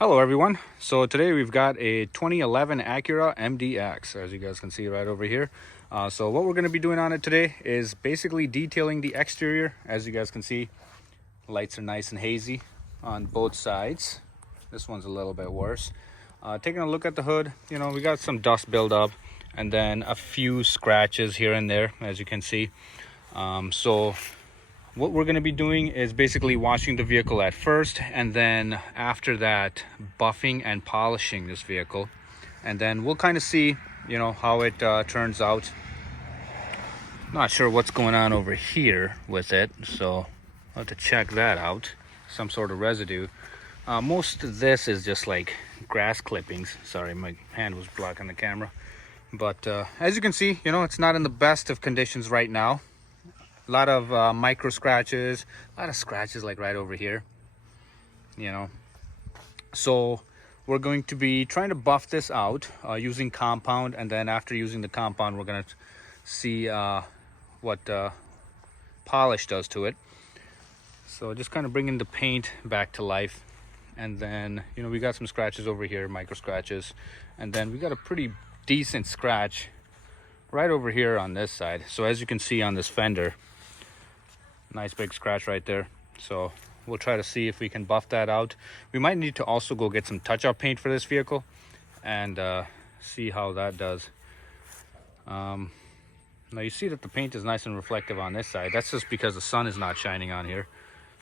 Hello everyone. So today we've got a 2011 Acura MDX, as you guys can see right over here. So what we're going to be doing on it today is basically detailing the exterior. As you guys can see, lights are nice and hazy on both sides. This one's a little bit worse. Taking a look at the hood, we got some dust buildup and then a few scratches here and there, as you can see. So what we're going to be doing is basically washing the vehicle at first, and then after that buffing and polishing this vehicle, and then we'll kind of see how it turns out. Not sure what's going on over here with it, so I'll have to check that out. Some sort of residue. Most of this is just like grass clippings. Sorry, my hand was blocking the camera, but as you can see, it's not in the best of conditions right now. A lot of micro scratches, a lot of scratches like right over here, So we're going to be trying to buff this out using compound, and then after using the compound, we're going to see what polish does to it. So just kind of bringing the paint back to life. And then, we got some scratches over here, micro scratches. And then we got a pretty decent scratch right over here on this side. So as you can see on this fender, nice big scratch right there. So we'll try to see if we can buff that out. We might need to also go get some touch-up paint for this vehicle and see how that does. Now you see that the paint is nice and reflective on this side. That's just because the sun is not shining on here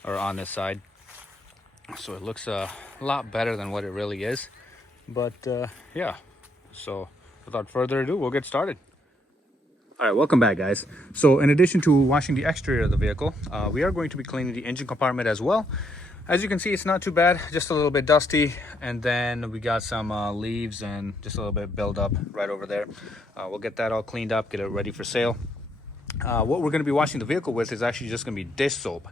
or on this side. So it looks a lot better than what it really is. But yeah, so without further ado, we'll get started. All right, welcome back, guys. So in addition to washing the exterior of the vehicle, we are going to be cleaning the engine compartment as well. As you can see, it's not too bad, just a little bit dusty. And then we got some leaves and just a little bit build up right over there. We'll get that all cleaned up, get it ready for sale. What we're going to be washing the vehicle with is actually just going to be dish soap.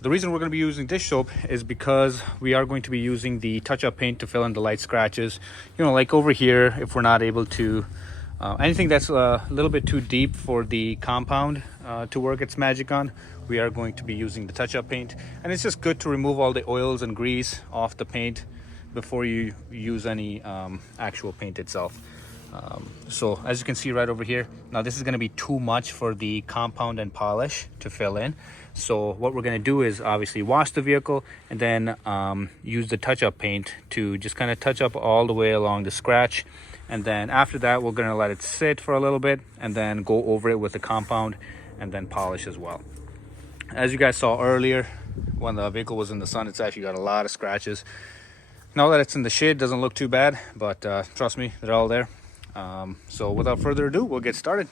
The reason we're going to be using dish soap is because we are going to be using the touch-up paint to fill in the light scratches. Like over here, if we're not able to anything that's a little bit too deep for the compound to work its magic on, we are going to be using the touch-up paint. And it's just good to remove all the oils and grease off the paint before you use any actual paint itself. So as you can see right over here, now this is going to be too much for the compound and polish to fill in. So what we're going to do is obviously wash the vehicle and then use the touch-up paint to just kind of touch up all the way along the scratch. And then after that, we're going to let it sit for a little bit and then go over it with the compound and then polish as well. As you guys saw earlier, when the vehicle was in the sun, it's actually got a lot of scratches. Now that it's in the shade, it doesn't look too bad, but trust me, they're all there. So without further ado, we'll get started.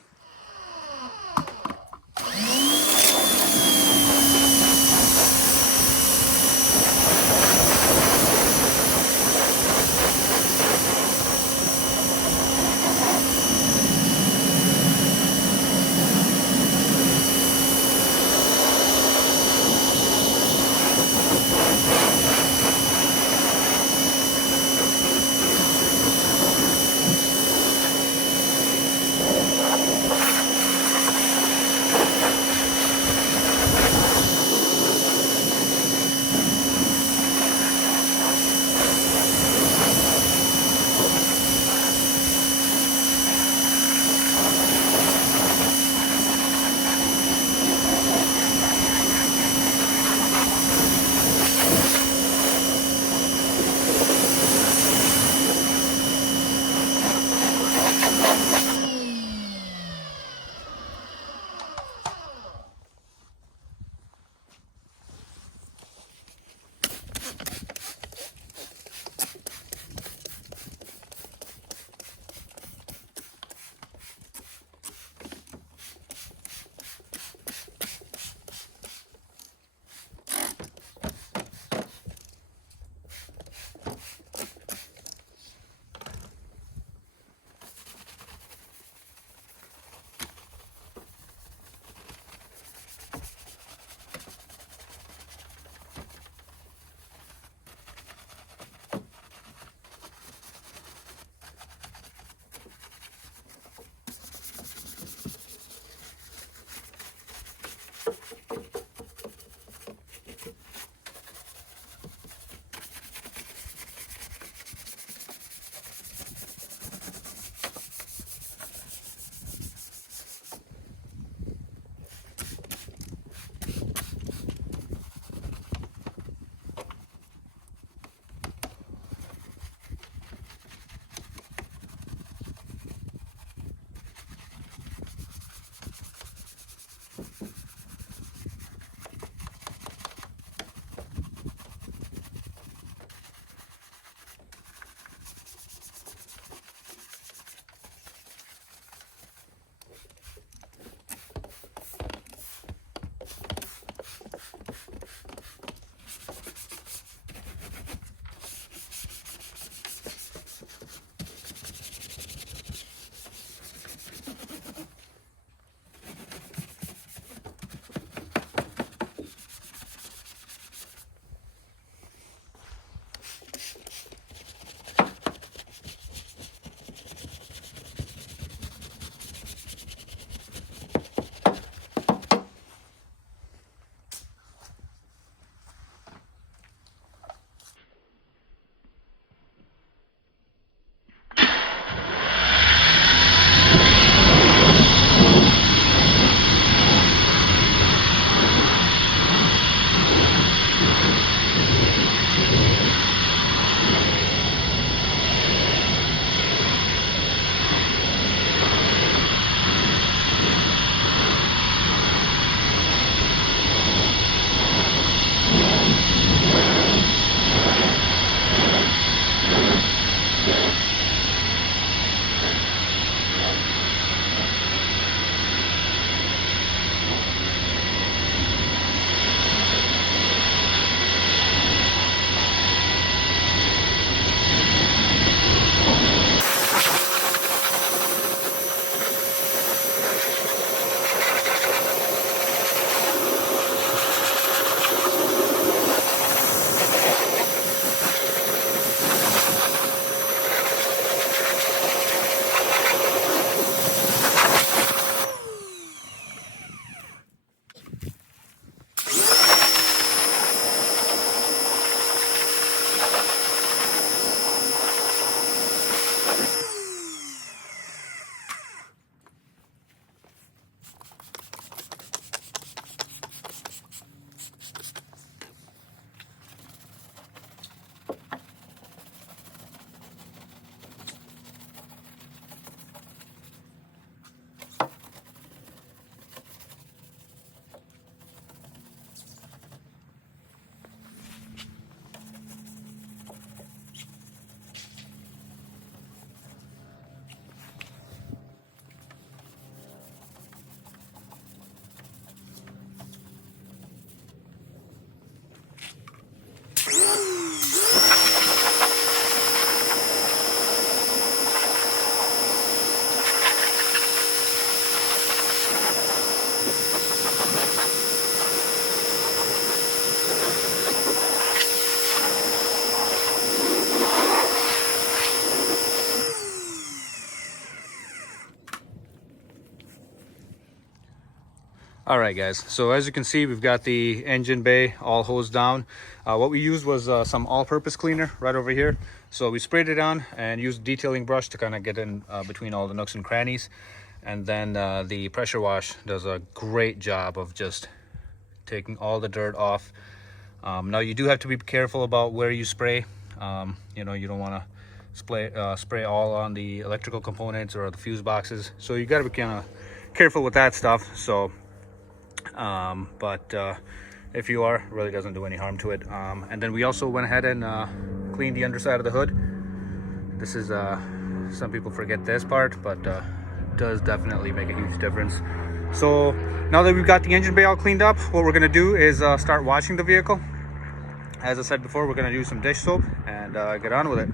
All right, guys, so as you can see, we've got the engine bay all hosed down. What we used was some all-purpose cleaner right over here. So we sprayed it on and used a detailing brush to kind of get in between all the nooks and crannies. And then the pressure wash does a great job of just taking all the dirt off. Now you do have to be careful about where you spray. You know, you don't want to spray all on the electrical components or the fuse boxes. So you got to be kind of careful with that stuff. So if you are, it really doesn't do any harm to it. And then we also went ahead and cleaned the underside of the hood. This is some people forget this part, but does definitely make a huge difference. So now that we've got the engine bay all cleaned up, what we're going to do is start washing the vehicle. As I said before, we're going to do some dish soap and get on with it.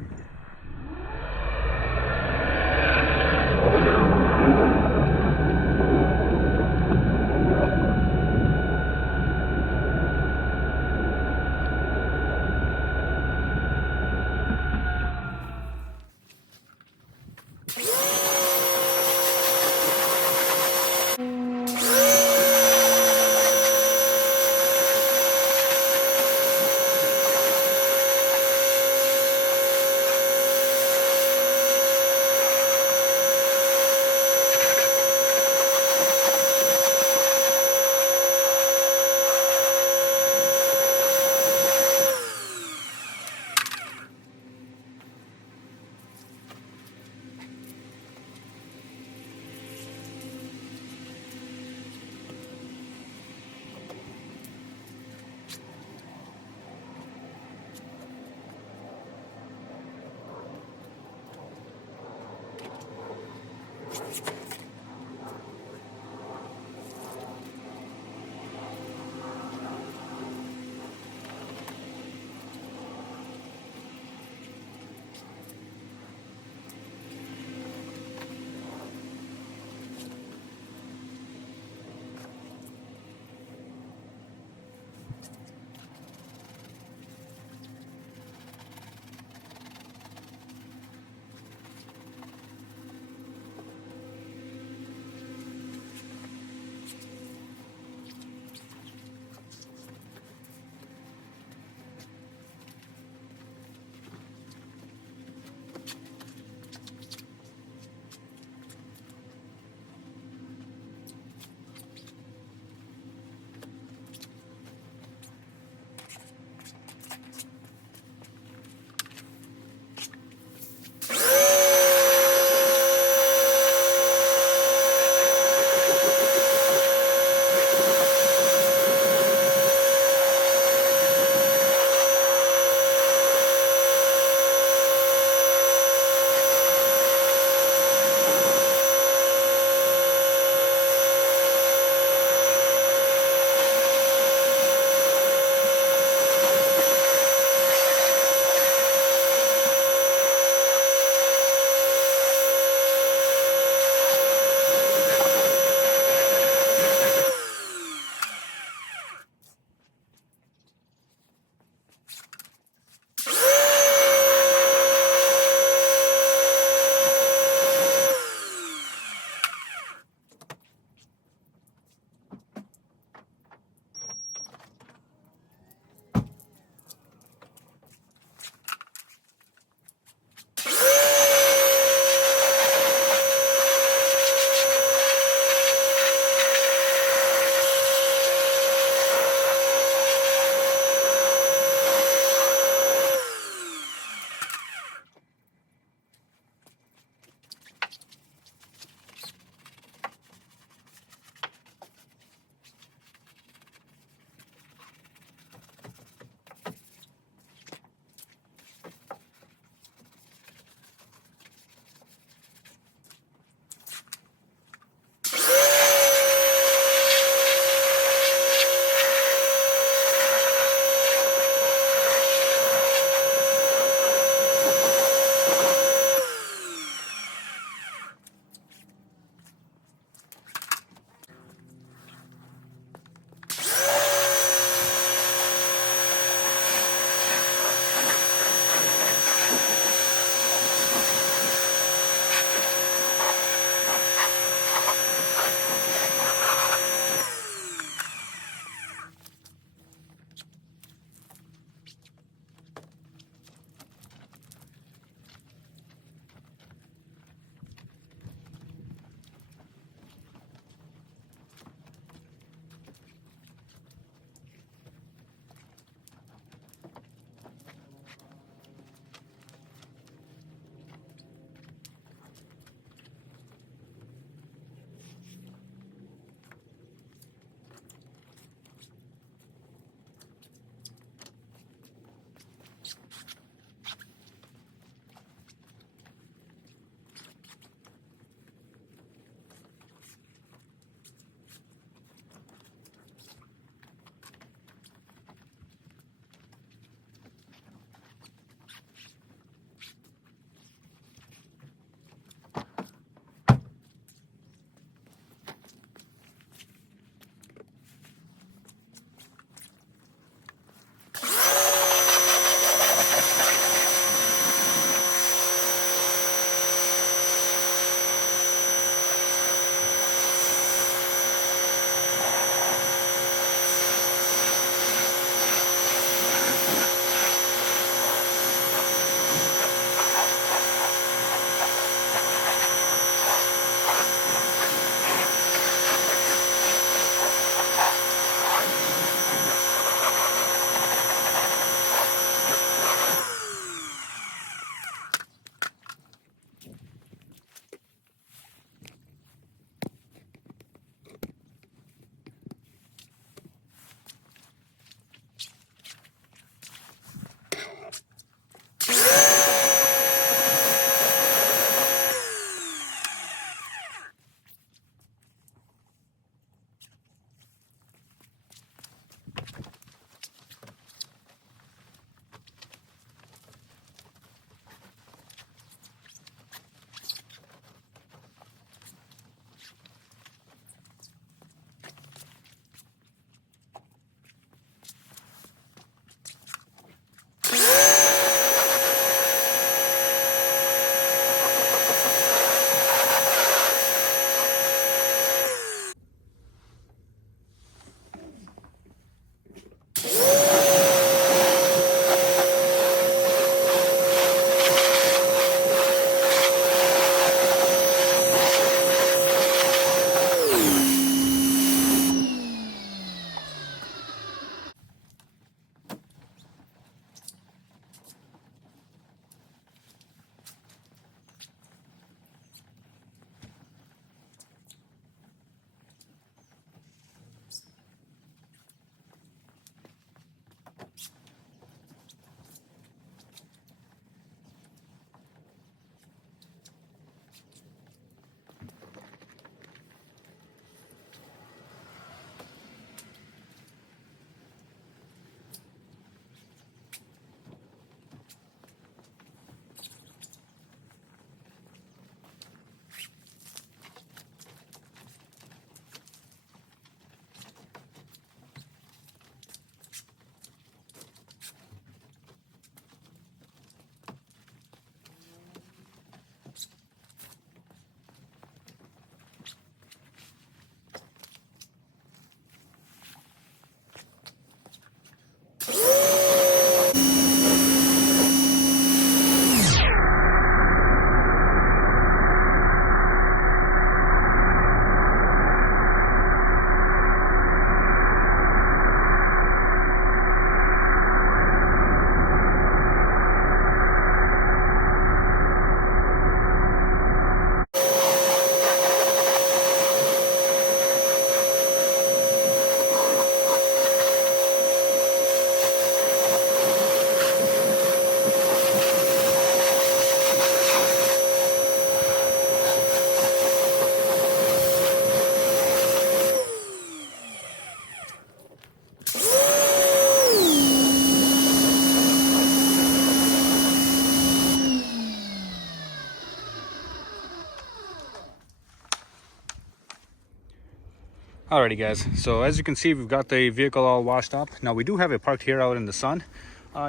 Alrighty guys, so as you can see, we've got the vehicle all washed up. Now we do have it parked here out in the sun,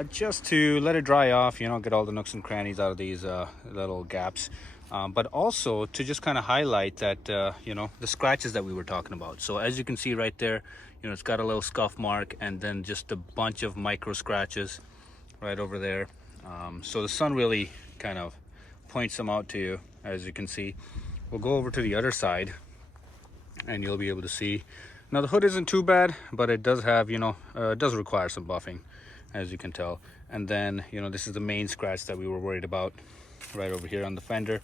just to let it dry off, you know, get all the nooks and crannies out of these little gaps, but also to just kind of highlight that you know, the scratches that we were talking about. So as you can see right there, you know, it's got a little scuff mark and then just a bunch of micro scratches right over there. So the sun really kind of points them out to you. As you can see, we'll go over to the other side and you'll be able to see. Now the hood isn't too bad, but it does have, you know, it does require some buffing, as you can tell. And then, you know, this is the main scratch that we were worried about right over here on the fender.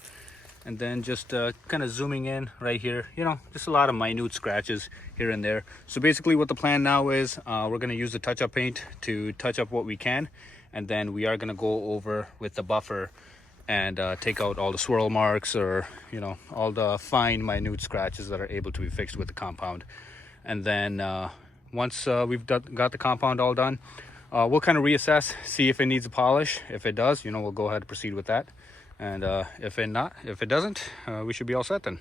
And then just kind of zooming in right here, you know, just a lot of minute scratches here and there. So basically what the plan now is, we're going to use the touch-up paint to touch up what we can, and then we are going to go over with the buffer and take out all the swirl marks, or, you know, all the fine minute scratches that are able to be fixed with the compound. And then once we've got the compound all done, we'll kind of reassess, see if it needs a polish. If it does, you know, we'll go ahead and proceed with that. And if it doesn't, we should be all set then.